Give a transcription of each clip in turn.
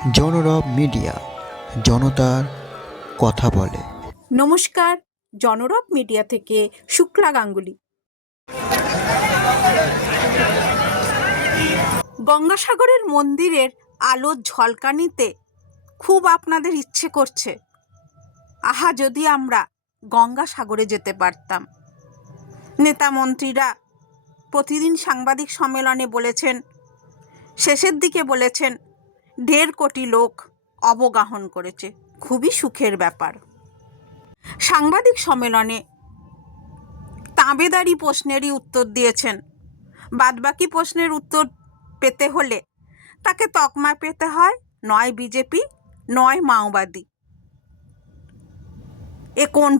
জনরব media, জনতার কথা বলে। নমস্কার, জনরব মিডিয়া থেকে শুক্লা গাঙ্গুলি। গঙ্গাসাগরের মন্দিরের আলোর ঝলকানিতে খুব আপনাদের ইচ্ছে করছে, আহা যদি আমরা গঙ্গাসাগরে যেতে পারতাম। নেতা মন্ত্রীরা প্রতিদিন সাংবাদিক সম্মেলনে বলেছেন, শেষের দিকে বলেছেন 1.5 কোটি লোক অবগাহন করেছে, খুবই সুখের ব্যাপার। সাংবাদিক সম্মেলনে তাবেদারি প্রশ্নেরই উত্তর দিয়েছেন। বাদবাকি প্রশ্নের উত্তর পেতে হলে তাকে তকমা পেতে হয় নয় বিজেপি নয় মাওবাদী। এ কোন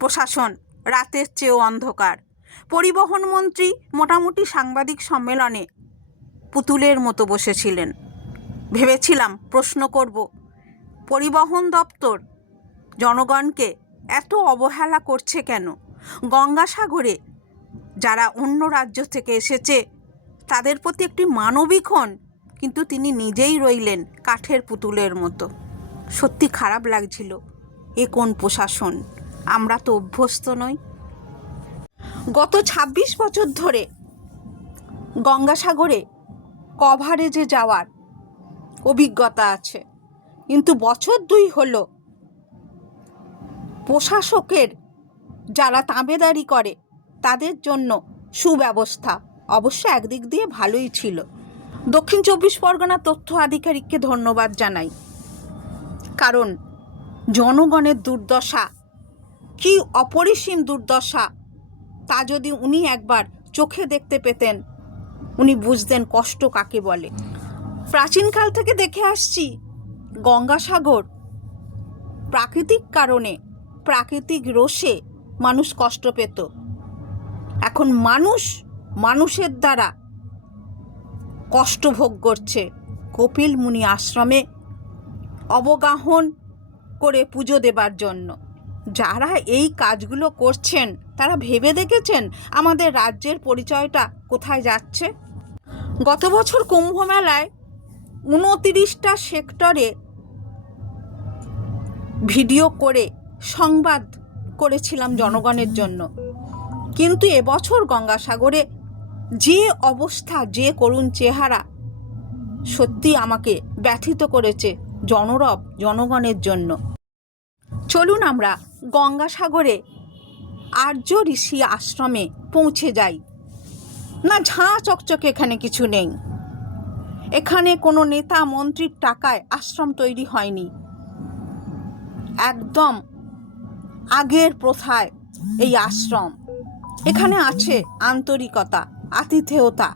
প্রশাসন, রাতের চেয়েও অন্ধকার। পরিবহন মন্ত্রী মোটামুটি সাংবাদিক সম্মেলনে পুতুলের মতো বসেছিলেন। ভেবেছিলাম প্রশ্ন করব, পরিবহন দপ্তর জনগণকে এত অবহেলা করছে কেন? গঙ্গাসাগরে যারা অন্য রাজ্য থেকে এসেছে তাদের প্রতি একটি মানবিক হন, কিন্তু তিনি নিজেই রইলেন কাঠের পুতুলের মতো। সত্যি খারাপ লাগছিল। এ কোন প্রশাসন? আমরা তো অভ্যস্ত নই। গত 26 বছর ধরে গঙ্গাসাগরে কভারেজে যাওয়ার অভিজ্ঞতা আছে, কিন্তু বছর 2 হলো প্রশাসকের যারা তাবেদারি করে তাদের জন্য সুব্যবস্থা অবশ্য একদিক দিয়ে ভালোই ছিল। দক্ষিণ 24 পরগনা তথ্য আধিকারিককে ধন্যবাদ জানাই, কারণ জনগণের দুর্দশা কি অপরিসীম দুর্দশা তা যদি উনি একবার চোখে দেখতে পেতেন, উনি বুঝতেন কষ্ট কাকে বলে। প্রাচীনকাল থেকে দেখে আসছি গঙ্গাসাগর প্রাকৃতিক কারণে, প্রাকৃতিক রোষে মানুষ কষ্ট পেত। এখন মানুষের দ্বারা কষ্ট ভোগ করছে। কপিল মুনি আশ্রমে অবগাহন করে পুজো দেবার জন্য যারা এই কাজগুলো করছেন তারা ভেবে দেখেছেন আমাদের রাজ্যের পরিচয়টা কোথায় যাচ্ছে? গত বছর কুম্ভ মেলায় 29টা সেক্টরে ভিডিও করে সংবাদ করেছিলাম জনগণের জন্য, কিন্তু এবছর গঙ্গাসাগরে যে অবস্থা, যে করুণ চেহারা, সত্যি আমাকে ব্যথিত করেছে। জনরব জনগণের জন্য। চলুন আমরা গঙ্গাসাগরে আর্য ঋষি আশ্রমে পৌঁছে যাই। না, ঝাঁ চকচকে এখানে কিছু নেই। এখানে কোনো নেতা মন্ত্রীর টাকায় আশ্রম তৈরি হয়নি, একদম আগের প্রথায় এই আশ্রম। এখানে আছে আন্তরিকতা, আতিথেয়তা।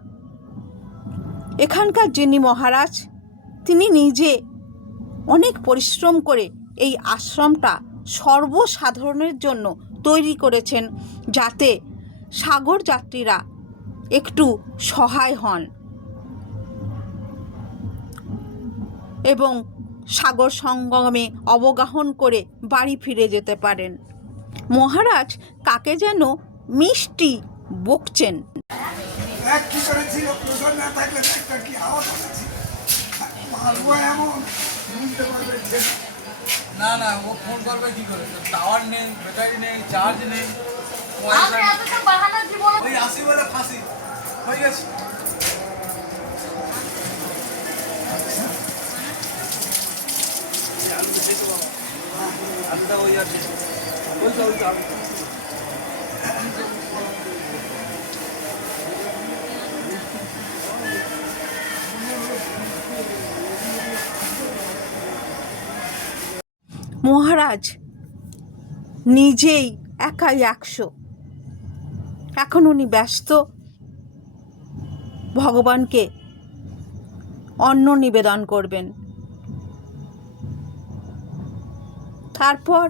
এখানকার যিনি মহারাজ, তিনি নিজে অনেক পরিশ্রম করে এই আশ্রমটা সর্বসাধারণের জন্য তৈরি করেছেন, যাতে সাগর যাত্রীরা একটু সহায় হন এবং সাগর সঙ্গমে অবগাহন করে বাড়ি ফিরে যেতে পারেন। মহারাজ কাকে যেন মিষ্টি বকছেন। না না, ও ফোন করবে কি করে? টাওয়ার নেই, ব্যাটারি নেই, চার্জ নেই। ওই আসি বলে ফাঁসি হয়ে গেছে। মহারাজ নিজেই একাই 100। এখন উনি ব্যস্ত ভগবানকে অন্ন নিবেদন করবেন, তারপর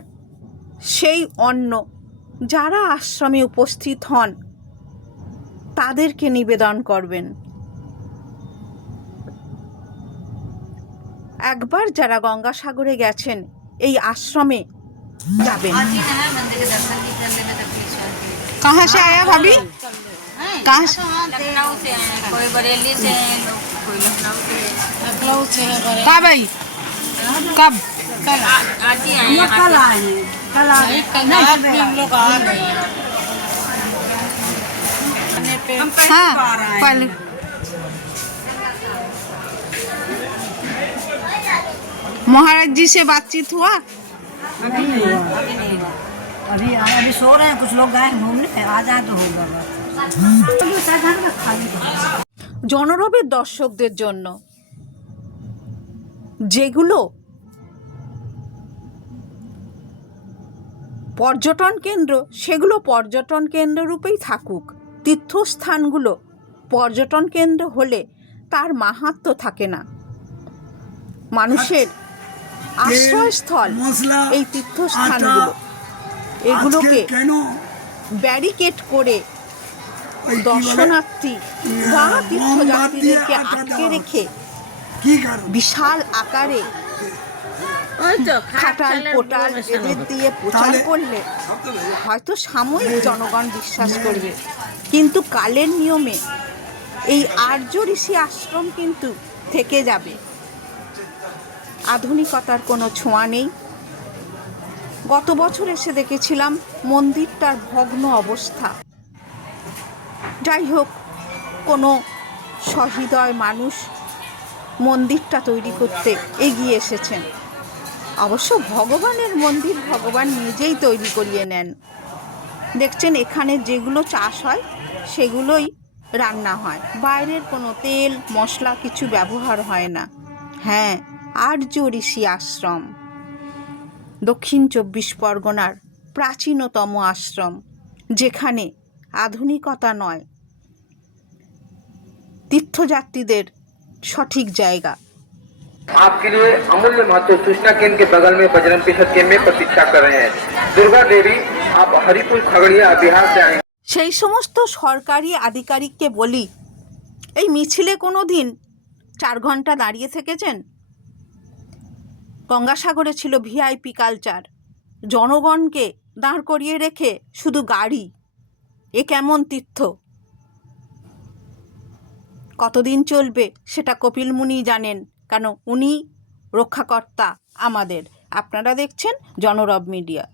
সেই অন্ন যারা আশ্রমে উপস্থিত হন তাদেরকে নিবেদন করবেন। একবার যারা গঙ্গাসাগরে গেছেন এই আশ্রমে যাবেন। कहाँ से आया भाभी? कहाँ से? लखनऊ से हैं, कोई बरेली से हैं, कोई लखनऊ से हैं। कहाँ भाई? कब कल आज ही आए हैं कल आए हैं कल आ गए नहीं हम लोग आ रहे हैं हाँ पहले महाराज जी से बातचीत हुआ? नहीं हुआ अभी अभी सो रहे हैं कुछ लोग गए हैं घूमने आ जाए तो होगा खाली জনরবের দর্শকদের জন্য যেগুলো পর্যটন কেন্দ্র সেগুলো পর্যটন কেন্দ্র রূপেই থাকুক। তীর্থস্থানগুলো পর্যটন কেন্দ্র হলে তার মাহাত্ম্য থাকে না। মানুষের আশ্রয়স্থল এই তীর্থস্থানগুলো, এগুলোকে ব্যারিকেড করে দর্শনার্থী বা তীর্থযাত্রীদেরকে আটকে রেখে বিশাল আকারে খাটাল পোটাল এদের দিয়ে প্রচার করলে হয়তো সাময়িক জনগণ বিশ্বাস করবে, কিন্তু কালের নিয়মে এই আর্য ঋষি আশ্রম কিন্তু থেকে যাবে। আধুনিকতার কোনো ছোঁয়া নেই। গত বছর এসে দেখেছিলাম মন্দিরটার ভগ্ন অবস্থা। যাই হোক, কোনো সহৃদয় মানুষ মন্দিরটা তৈরি করতে এগিয়ে এসেছেন। অবশ্য ভগবানের মন্দির ভগবান নিজেই তৈরি করিয়ে নেন। দেখছেন এখানে যেগুলো চাষ হয় সেগুলোই রান্না হয়, বাইরের কোনো তেল মশলা কিছু ব্যবহার হয় না। হ্যাঁ, আর্য ঋষি আশ্রম দক্ষিণ 24 পরগনার প্রাচীনতম আশ্রম, যেখানে আধুনিকতা নয়, तीर्थयात्रीদের সঠিক জায়গা। आपके लिए अमूल्य महत्व सूचना केंद्र के बगल में बजरंग परिषद केंद्र में प्रतीक्षा कर रहे हैं। दुर्गा देवी आप हरिपुर खगड़िया बिहार से आए हैं। সেই সমস্ত সরকারি আধিকারিককে বলি, এই মিছিলে কোনো দিন 4 ঘন্টা দাঁড়িয়ে থেকেছেন? গঙ্গাসাগরে ছিল ভিআইপি কালচার, জনগণকে দাঁড় করিয়ে রেখে শুধু গাড়ি। এ কেমন তীর্থ? কতদিন চলবে সেটা কপিল মুনি জানেন, কেন উনি রক্ষাকর্তা আমাদের। আপনারা দেখছেন জনরব মিডিয়া।